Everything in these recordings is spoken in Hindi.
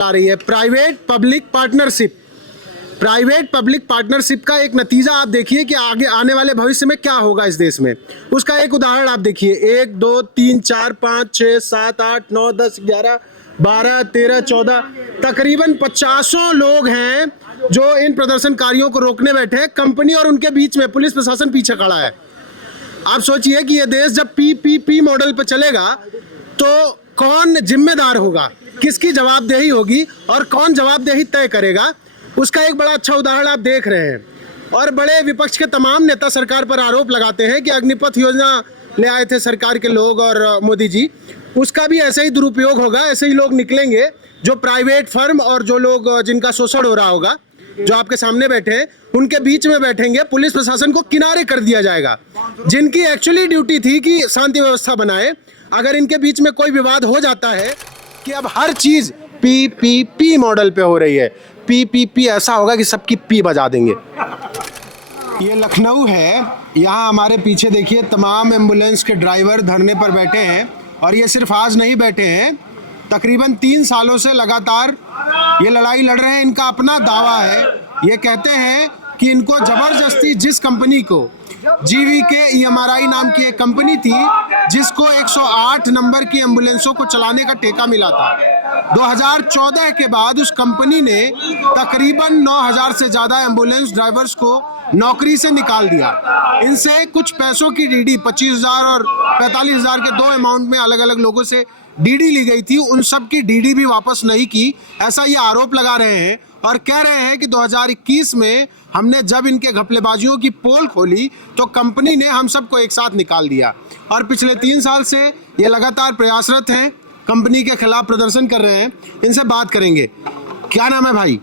आ रही है प्राइवेट पब्लिक पार्टनरशिप का एक नतीजा आप देखिए कि आगे आने वाले भविष्य में क्या होगा इस देश में। उसका एक उदाहरण आप देखिए, 1 2 3 4 5 6 7 8 9 10 11 12 13 14 तकरीबन 50 लोग हैं जो इन प्रदर्शनकारियों को रोकने बैठे हैं। कंपनी और उनके बीच में पुलिस प्रशासन पीछे खड़ा है। आप सोचिए कि ये देश जब पीपीपी मॉडल पर चलेगा तो कौन जिम्मेदार होगा, किसकी जवाबदेही होगी और कौन जवाबदेही तय करेगा, उसका एक बड़ा अच्छा उदाहरण आप देख रहे हैं। और बड़े विपक्ष के तमाम नेता सरकार पर आरोप लगाते हैं कि अग्निपथ योजना ले आए थे सरकार के लोग और मोदी जी, उसका भी ऐसे ही दुरुपयोग होगा। ऐसे ही लोग निकलेंगे जो प्राइवेट फर्म और जो लोग जिनका शोषण हो रहा होगा, जो आपके सामने बैठे हैं, उनके बीच में बैठेंगे। पुलिस प्रशासन को किनारे कर दिया जाएगा। जिनकी एक्चुअली ड्यूटी थी कि शांति व्यवस्था बनाए, अगर इनके बीच में कोई विवाद हो जाता है कि अब हर चीज पीपीपी मॉडल पे हो रही है, पीपीपी ऐसा होगा कि सबकी पी बजा देंगे। ये लखनऊ है, यहाँ हमारे पीछे देखिए तमाम एम्बुलेंस के ड्राइवर धरने पर बैठे हैं। और ये सिर्फ आज नहीं बैठे हैं, तकरीबन 3 सालों से लगातार ये लड़ाई लड़ रहे हैं। इनका अपना दावा है, ये कहते हैं कि इनको जबरदस्ती जिस कंपनी को जीवीके ईएमआरआई नाम की एक कंपनी थी जिसको 108 नंबर की एम्बुलेंसों को चलाने का ठेका मिला था, 2014 के बाद उस कंपनी ने तकरीबन 9000 से ज़्यादा एम्बुलेंस ड्राइवर्स को नौकरी से निकाल दिया। इनसे कुछ पैसों की डीडी 25,000 और 45,000 के 2 अमाउंट में अलग अलग लोगों से डीडी ली गई थी, उन सब की डीडी भी वापस नहीं की, ऐसा ये आरोप लगा रहे हैं। और कह रहे हैं कि 2021 में हमने जब इनके घपलेबाजियों की पोल खोली तो कंपनी ने हम सबको एक साथ निकाल दिया। और पिछले 3 साल से ये लगातार प्रयासरत हैं, कंपनी के खिलाफ प्रदर्शन कर रहे हैं। इनसे बात करेंगे। क्या नाम है भाई?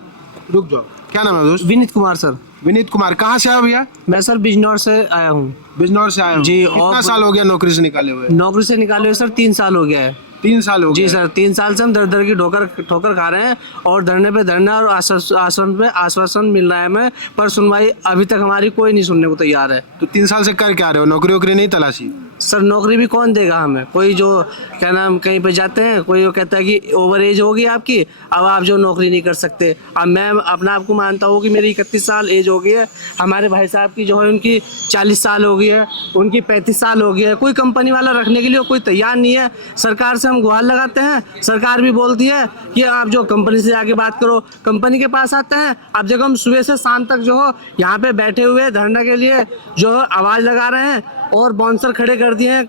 रुक जाओ, क्या नाम है दोस्त? विनीत कुमार सर। विनीत कुमार, कहाँ से आए हो भैया? मैं सर बिजनौर से आया हूँ। बिजनौर से आए हो जी। कितना और साल हो गया नौकरी से निकाले हुए? नौकरी से निकाले हुए सर 3 साल हो गया है। 3 साल हो गए? जी सर, 3 साल से हम दर दर की ठोकर खा रहे हैं और धरने पे धरना और आश्वासन पे आश्वासन मिल रहा है हमें, पर सुनवाई अभी तक हमारी कोई नहीं सुनने को तैयार है। तो 3 साल से कर क्या रहे हो? नौकरी वोकरी नहीं तलाशी? सर नौकरी भी कौन देगा हमें? कोई जो क्या नाम कहीं पे जाते हैं, कोई वो कहता है कि ओवर एज होगी आपकी, अब आप जो नौकरी नहीं कर सकते। अब मैं अपना आपको मानता हूँ कि मेरी 31 साल एज हो गई है, हमारे भाई साहब की जो है उनकी 40 साल हो गई है, उनकी 35 साल हो गई है। कोई कंपनी वाला रखने के लिए कोई तैयार नहीं है। सरकार से हम गुहार लगाते हैं, सरकार भी बोलती है कि आप जो कंपनी से जाके बात करो। कंपनी के पास आते हैं, अब जब हम सुबह से शाम तक जो हो यहाँ पे बैठे हुए धरना के लिए जो है आवाज़ लगा रहे हैं और बाउंसर खड़े कर दिए हैं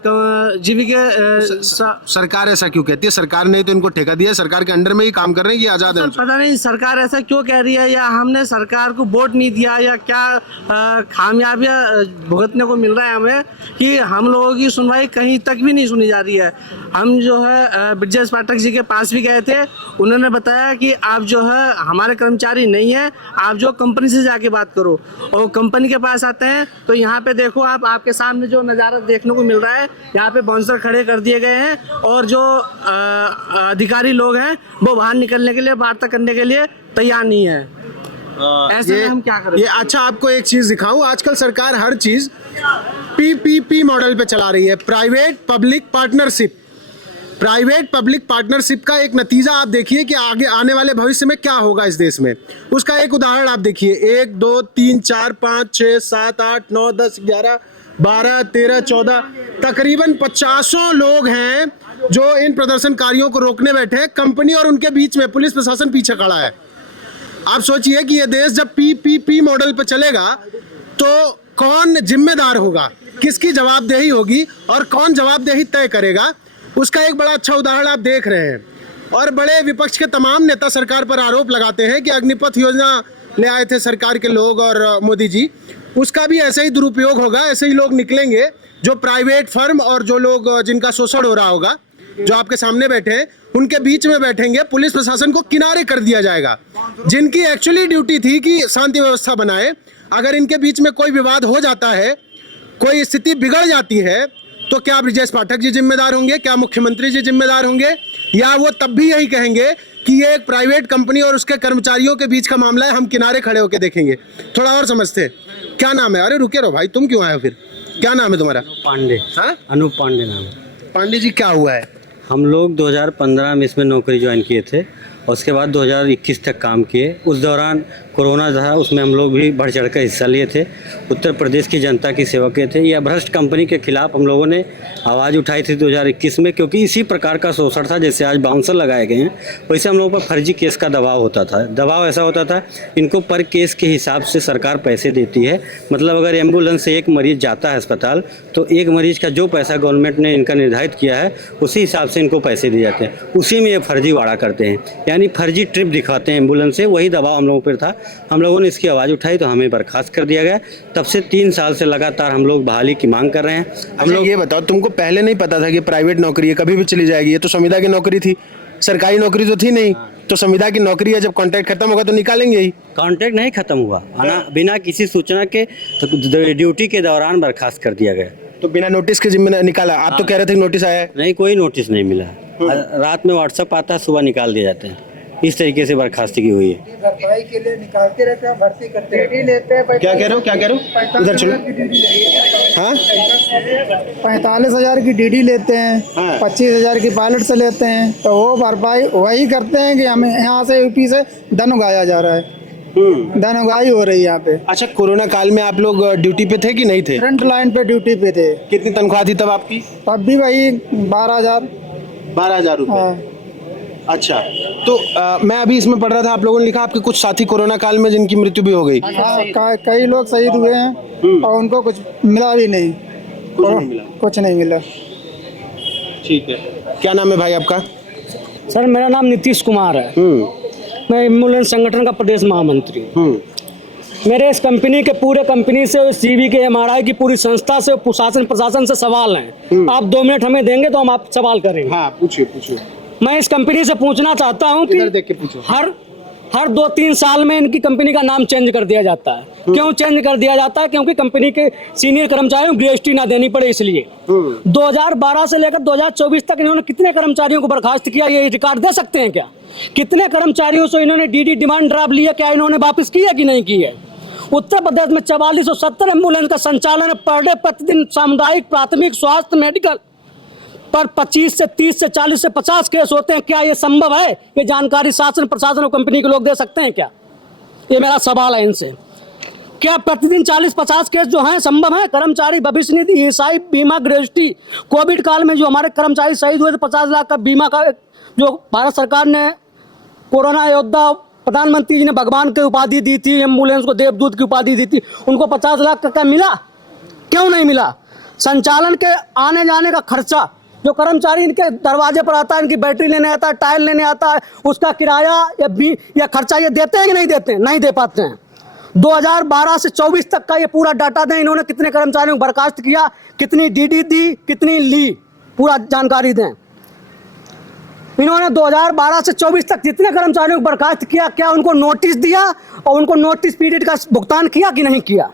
जीवीके। सरकार ऐसा क्यों कहती है? सरकार ने तो इनको ठेका दिया, सरकार के अंडर में ही काम कर रहे हैं कि आजाद है? पता नहीं सरकार ऐसा क्यों कह रही है, या हमने सरकार को वोट नहीं दिया, या क्या खामियाबियाँ भुगतने को मिल रहा है हमें कि हम लोगों की सुनवाई कहीं तक भी नहीं सुनी जा रही है। हम जो है ब्रजेश पाठक जी के पास भी गए थे, उन्होंने बताया कि आप जो है हमारे कर्मचारी नहीं है, आप जो कंपनी से जाके बात करो। और कंपनी के पास आते हैं तो यहाँ पे देखो आप, आपके सामने जो नज़ारा देखने को मिल रहा है, यहाँ पे बाउंसर खड़े कर दिए गए हैं और जो अधिकारी लोग हैं वो बाहर निकलने के लिए, वार्ता करने के लिए तैयार नहीं है। ऐसे हम क्या करें? ये अच्छा, आपको एक चीज दिखाऊं, आजकल सरकार हर चीज पीपीपी मॉडल पे चला रही है। प्राइवेट पब्लिक पार्टनरशिप का एक नतीजा आप देखिए कि आगे आने वाले भविष्य में क्या होगा इस देश में। उसका एक उदाहरण आप देखिए, 1 2 3 4 5 6 7 8 9 10 11 12 13 14 तकरीबन 50 लोग हैं जो इन प्रदर्शनकारियों को रोकने बैठे हैं। कंपनी और उनके बीच में पुलिस प्रशासन पीछे खड़ा है। आप सोचिए कि ये देश जब पीपीपी मॉडल पर चलेगा तो कौन जिम्मेदार होगा, किसकी जवाबदेही होगी और कौन जवाबदेही तय करेगा, उसका एक बड़ा अच्छा उदाहरण आप देख रहे हैं। और बड़े विपक्ष के तमाम नेता सरकार पर आरोप लगाते हैं कि अग्निपथ योजना ले आए थे सरकार के लोग और मोदी जी, उसका भी ऐसे ही दुरुपयोग होगा। ऐसे ही लोग निकलेंगे जो प्राइवेट फर्म और जो लोग जिनका शोषण हो रहा होगा, जो आपके सामने बैठे हैं, उनके बीच में बैठेंगे। पुलिस प्रशासन को किनारे कर दिया जाएगा। जिनकी एक्चुअली ड्यूटी थी कि शांति व्यवस्था बनाए, अगर इनके बीच में कोई विवाद हो जाता है, कोई स्थिति बिगड़ जाती है, तो क्या ब्रजेश पाठक जी जिम्मेदार होंगे? क्या मुख्यमंत्री जी जिम्मेदार होंगे? या वो तब भी यही कहेंगे कि ये एक प्राइवेट कंपनी और उसके कर्मचारियों के बीच का मामला है, हम किनारे खड़े होकर देखेंगे? थोड़ा और समझते हैं। क्या नाम है? अरे रुके रहो भाई, तुम क्यों आए हो फिर? क्या नाम है तुम्हारा? पांडे। हाँ, अनूप पांडे नाम है। पांडे जी, क्या हुआ है? हम लोग 2015 में इसमें नौकरी ज्वाइन किए थे और उसके बाद 2021 तक काम किए। उस दौरान कोरोना था, उसमें हम लोग भी बढ़ चढ़ कर हिस्सा लिए थे। उत्तर प्रदेश की जनता की सेवा किए थे। यह भ्रष्ट कंपनी के खिलाफ हम लोगों ने आवाज़ उठाई थी 2021 में, क्योंकि इसी प्रकार का शोषण था। जैसे आज बाउंसर लगाए गए हैं, वैसे हम लोगों पर फर्जी केस का दबाव होता था। दबाव ऐसा होता था, इनको पर केस के हिसाब से सरकार पैसे देती है। मतलब अगर एम्बुलेंस से एक मरीज़ जाता है अस्पताल, तो एक मरीज़ का जो पैसा गवर्नमेंट ने इनका निर्धारित किया है, उसी हिसाब से इनको पैसे दिए जाते हैं। उसी में ये फर्जी वाड़ा करते हैं, यानी फर्जी ट्रिप दिखाते हैं एम्बुलेंस से। वही दबाव हम लोगों पर था। हम लोगों ने इसकी आवाज़ उठाई तो हमें बर्खास्त कर दिया गया। तब से 3 साल से लगातार हम लोग बहाली की मांग कर रहे हैं। हम लोग ये बताओ, तुमको पहले नहीं पता था कि प्राइवेट नौकरी है, कभी भी चली जाएगी? ये तो संविदा की नौकरी थी, सरकारी नौकरी तो थी नहीं। तो संविदा की नौकरी है, जब कॉन्ट्रैक्ट खत्म होगा तो निकालेंगे ही। कॉन्ट्रैक्ट नहीं खत्म हुआ, आना बिना किसी सूचना के ड्यूटी के दौरान बर्खास्त कर दिया गया। तो बिना नोटिस के जिम्मे निकाला? आप तो कह रहे थे कि नोटिस आया है। नहीं, कोई नोटिस नहीं मिला। रात में व्हाट्सएप आता है, सुबह निकाल दिए जाते हैं। इस तरीके से बर्खास्ती की हुई है। भरपाई के लिए निकालते रहते हैं, भर्ती करते हैं, लेते हैं। क्या कह रहे हो, क्या कह रहे हो? इधर चलो। हाँ, 45,000 की डीडी लेते हैं, हाँ। 25,000 की पायलट से लेते हैं। तो वो भरपाई वही करते हैं कि हमें यहाँ से यूपी से धन उगाया जा रहा है। धन उगाई हो रही है यहाँ पे। अच्छा, कोरोना काल में आप लोग ड्यूटी पे थे कि नहीं थे? फ्रंट लाइन पे ड्यूटी पे थे। कितनी तनख्वाह थी तब आपकी? तब भी वही 12,000। 12,000 रुपये। हाँ। अच्छा, तो मैं अभी इसमें पढ़ रहा था, आप लोगों ने लिखा आपके कुछ साथी कोरोना काल में जिनकी मृत्यु भी हो गई। हाँ, कई लोग शहीद हुए हैं और उनको कुछ मिला भी नहीं। कुछ नहीं मिला। ठीक है, क्या नाम है भाई आपका? सर, मेरा नाम नीतीश कुमार है। मैं एम्बुलेंस संगठन का प्रदेश महामंत्री हूँ। मेरे इस कंपनी के पूरे कंपनी से, सीवी के, एमआरआई की पूरी संस्था से, प्रशासन से सवाल हैं। आप 2 मिनट हमें देंगे तो हम आप सवाल करेंगे। हाँ, पूछिए पूछिए। मैं इस कंपनी से पूछना चाहता हूँ कि इधर देख के पूछो। हर 2-3 साल में इनकी कंपनी का नाम चेंज कर दिया जाता है। क्यों चेंज कर दिया जाता है? क्योंकि कंपनी के सीनियर कर्मचारियों को जीएसटी ना देनी पड़े, इसलिए। 2012 से लेकर 2024 तक इन्होंने कितने कर्मचारियों को बर्खास्त किया, ये रिकॉर्ड दे सकते हैं क्या? कितने कर्मचारियों से इन्होंने डीडी डिमांड ड्राफ्ट लिया, क्या इन्होंने वापस किया कि नहीं किया? उत्तर प्रदेश में 4470 एम्बुलेंस का संचालन पर डे प्रतिदिन सामुदायिक प्राथमिक स्वास्थ्य मेडिकल पर 25 से 30 से 40 से 50 केस होते हैं। क्या ये संभव है? ये जानकारी शासन, प्रशासन और कंपनी के लोग दे सकते हैं क्या? ये मेरा सवाल है इनसे। क्या प्रतिदिन 40-50 केस जो हैं संभव है? कर्मचारी भविष्य निधि, ईएसआई, बीमा, ग्रेजुटी, कोविड काल में जो हमारे कर्मचारी शहीद हुए थे, 50 लाख का बीमा का जो भारत सरकार ने कोरोना योद्धा, प्रधानमंत्री जी ने भगवान की उपाधि दी थी, एम्बुलेंस को देवदूत की उपाधि दी थी, उनको 50 लाख का मिला? क्यों नहीं मिला? संचालन के आने जाने का खर्चा जो कर्मचारी इनके दरवाजे पर आता है, इनकी बैटरी लेने आता है, टायर लेने आता है, उसका किराया या खर्चा ये देते हैं कि नहीं देते हैं? नहीं दे पाते हैं। 2012 से 24 तक का ये पूरा डाटा दें, इन्होंने कितने कर्मचारियों को बर्खास्त किया, कितनी डीडी दी, कितनी ली, पूरा जानकारी दें। इन्होंने 2012 से 24 तक जितने कर्मचारियों को बर्खास्त किया, क्या उनको नोटिस दिया और उनको नोटिस पीरियड का भुगतान किया कि नहीं किया?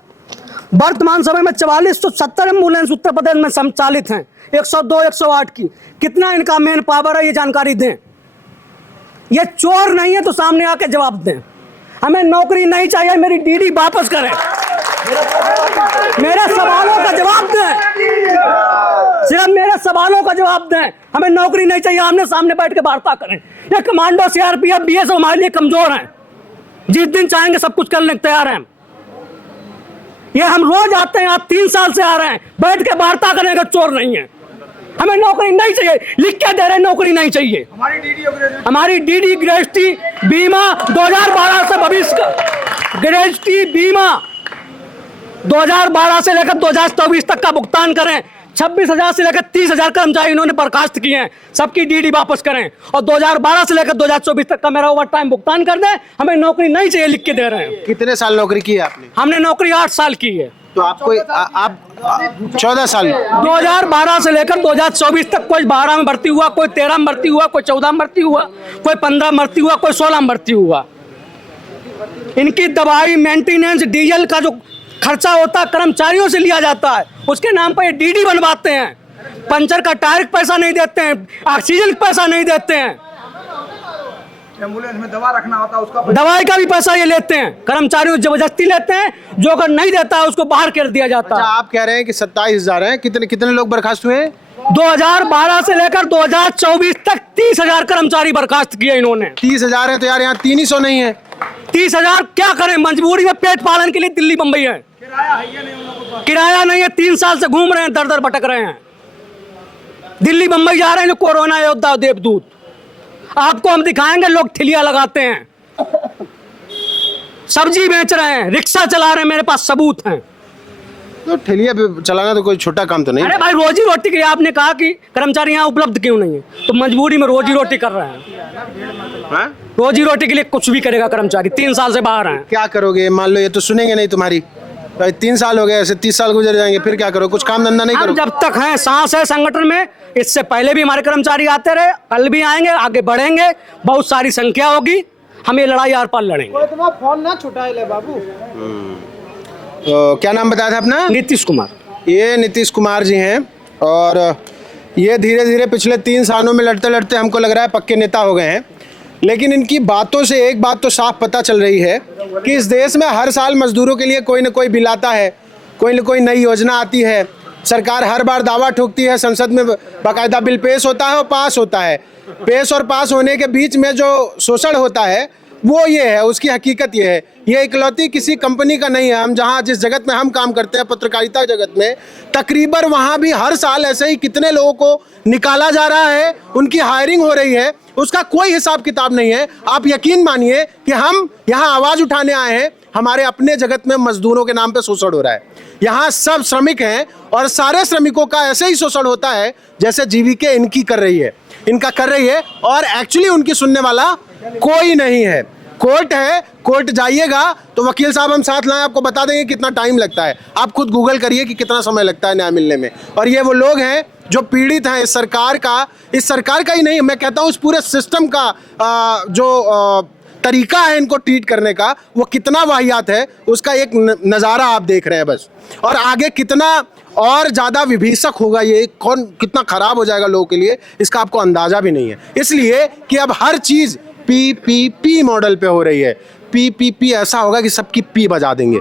वर्तमान समय में 4470 एम्बुलेंस उत्तर प्रदेश में संचालित हैं, 102, 108 की। कितना इनका मेन पावर है, ये जानकारी दें। ये चोर नहीं है तो सामने आके जवाब दें। हमें नौकरी नहीं चाहिए, मेरी डीडी वापस करें, मेरे सवालों का जवाब दें, सिर्फ मेरे सवालों का जवाब दें। हमें नौकरी नहीं चाहिए, आमने सामने बैठ के वार्ता करें। ये कमांडो, सीआरपीएफ, बीएसएफ हमारे लिए कमजोर हैं, जिस दिन चाहेंगे सब कुछ करने को तैयार हैं। ये हम रोज आते हैं, आप 3 साल से आ रहे हैं, बैठ के वार्ता करने का चोर नहीं है। हमें नौकरी नहीं चाहिए, लिख के दे रहे नौकरी नहीं चाहिए। हमारी डीडी, ग्रेजुटी, बीमा 2012 से भविष्य का ग्रेजुटी, बीमा 2012 से लेकर 2024 तक का भुगतान करें। 26,000 से लेकर 30,000 कर्मचारी इन्होंने बर्खास्त किए हैं, सबकी डीडी वापस करें और 2012 से लेकर 2024 तक का मेरा ओवर टाइम भुगतान कर दें। हमें नौकरी नहीं चाहिए, लिख के दे रहे हैं। कितने साल नौकरी की है आपने? हमने नौकरी 8 साल की है। तो आपको आप 14 साल 2012 से लेकर 2024 तक कोई 12 में भर्ती हुआ, कोई 13 में भर्ती हुआ, कोई 14 में भर्ती हुआ, कोई 15 में भर्ती हुआ, कोई 16 में भर्ती हुआ। इनकी दवाई, मेंटेनेंस, डीजल का जो खर्चा होता है कर्मचारियों से लिया जाता है, उसके नाम पर ये डीडी बनवाते हैं। पंचर का टायर का पैसा नहीं देते हैं, ऑक्सीजन का पैसा नहीं देते हैं, एम्बुलेंस में दवा रखना होता है उसका दवाई का भी पैसा ये लेते हैं, कर्मचारियों जबरदस्ती लेते हैं। जो अगर नहीं देता है उसको बाहर कर दिया जाता है। आप कह रहे हैं कि 27,000 हैं, कितने लोग बर्खास्त हुए हैं? 2012 से लेकर 2024 तक 30,000 कर्मचारी बर्खास्त किए इन्होंने। 30,000 है तो यार यहाँ 300 नहीं है। 30,000 क्या करें, मजबूरी में पेट पालन के लिए दिल्ली बम्बई है, किराया नहीं है, 3 साल से घूम रहे हैं, दर दर भटक रहे हैं, दिल्ली बम्बई जा रहे हैं, कोरोना योद्धा देवदूत। आपको हम दिखाएंगे, लोग ठिलिया लगाते हैं, सब्जी बेच रहे हैं, रिक्शा चला रहे हैं, मेरे पास सबूत हैं। तो ठेलिया पे चलाना तो कोई छोटा काम तो नहीं। अरे भाई रोजी रोटी के लिए आपने कहा कि कर्मचारी यहाँ उपलब्ध क्यों नहीं है, तो मजबूरी में रोजी रोटी कर रहे हैं। हाँ? रोजी रोटी के लिए कुछ भी करेगा कर्मचारी, 3 साल से बाहर हैं। क्या करोगे, मान लो ये तो सुनेंगे नहीं तुम्हारी, 3 साल हो गए ऐसे, 30 साल गुजर जाएंगे, फिर क्या करो, कुछ काम धंधा नहीं हम करो। जब तक हैं, सांस है संगठन में, इससे पहले भी हमारे कर्मचारी आते रहे, कल भी आएंगे, आगे बढ़ेंगे, बहुत सारी संख्या होगी, हम ये लड़ाई आर पार लड़ेंगे। फोन ना छुटाए ले बाबू। तो क्या नाम बताया था अपना? नीतीश कुमार। ये नीतीश कुमार जी हैं और ये धीरे धीरे पिछले 3 सालों में लड़ते लड़ते हमको लग रहा है पक्के नेता हो गए हैं। लेकिन इनकी बातों से एक बात तो साफ पता चल रही है कि इस देश में हर साल मजदूरों के लिए कोई ना कोई बिल आता है, कोई ना कोई नई योजना आती है, सरकार हर बार दावा ठोकती है, संसद में बाकायदा बिल पेश होता है और पास होता है। पेश और पास होने के बीच में जो शोषण होता है वो ये है, उसकी हकीकत ये है। ये इकलौती किसी कंपनी का नहीं है। हम जहाँ जिस जगत में हम काम करते हैं, पत्रकारिता जगत में, तकरीबन वहाँ भी हर साल ऐसे ही कितने लोगों को निकाला जा रहा है, उनकी हायरिंग हो रही है, उसका कोई हिसाब किताब नहीं है। आप यकीन मानिए कि हम यहाँ आवाज़ उठाने आए हैं, हमारे अपने जगत में मजदूरों के नाम पे शोषण हो रहा है। यहाँ सब श्रमिक हैं और सारे श्रमिकों का ऐसे ही शोषण होता है जैसे जीविका इनकी कर रही है, इनका कर रही है, और एक्चुअली उनकी सुनने वाला कोई नहीं है। कोर्ट है, कोर्ट जाइएगा तो वकील साहब हम साथ लाएं, आपको बता देंगे कितना टाइम लगता है। आप खुद गूगल करिए कि कितना समय लगता है न्याय मिलने में। और ये वो लोग हैं जो पीड़ित हैं इस सरकार का ही नहीं, मैं कहता हूँ इस पूरे सिस्टम का जो तरीका है इनको ट्रीट करने का, वो कितना वाहियात है, उसका एक नज़ारा आप देख रहे हैं बस। और आगे कितना और ज़्यादा विभीषक होगा ये, कौन कितना ख़राब हो जाएगा लोगों के लिए, इसका आपको अंदाज़ा भी नहीं है। इसलिए कि अब हर चीज़ PPP मॉडल पे हो रही है। PPP ऐसा होगा कि सबकी पी बजा देंगे।